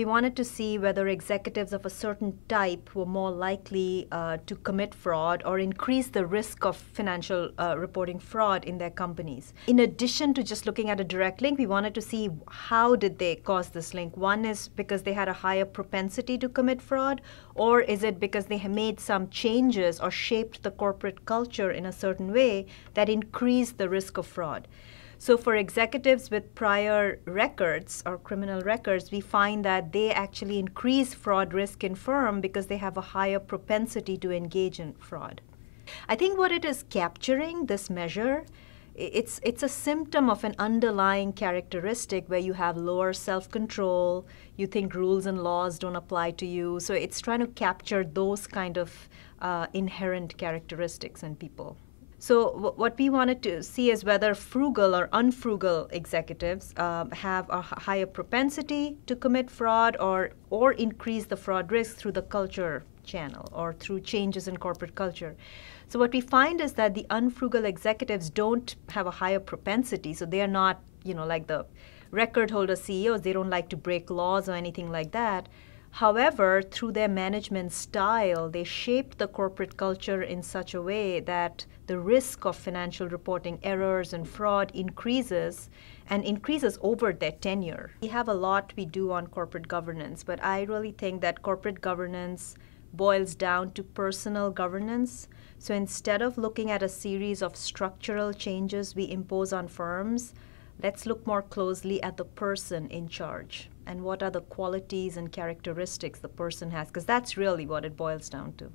We wanted to see whether executives of a certain type were more likely to commit fraud or increase the risk of financial reporting fraud in their companies. In addition to just looking at a direct link, we wanted to see how did they cause this link. One is because they had a higher propensity to commit fraud, or is it because they have made some changes or shaped the corporate culture in a certain way that increased the risk of fraud. So for executives with prior records or criminal records, we find that they actually increase fraud risk in firm because they have a higher propensity to engage in fraud. I think what it is capturing, this measure, it's a symptom of an underlying characteristic where you have lower self-control, you think rules and laws don't apply to you. So it's trying to capture those kind of inherent characteristics in people. So what we wanted to see is whether frugal or unfrugal executives have a higher propensity to commit fraud or increase the fraud risk through the culture channel or through changes in corporate culture. So what we find is that the unfrugal executives don't have a higher propensity. So they are not, like the record holder CEOs, they don't like to break laws or anything like that. However, through their management style, they shaped the corporate culture in such a way that the risk of financial reporting errors and fraud increases and increases over their tenure. We have a lot we do on corporate governance, but I really think that corporate governance boils down to personal governance. So instead of looking at a series of structural changes we impose on firms, let's look more closely at the person in charge and what are the qualities and characteristics the person has, because that's really what it boils down to.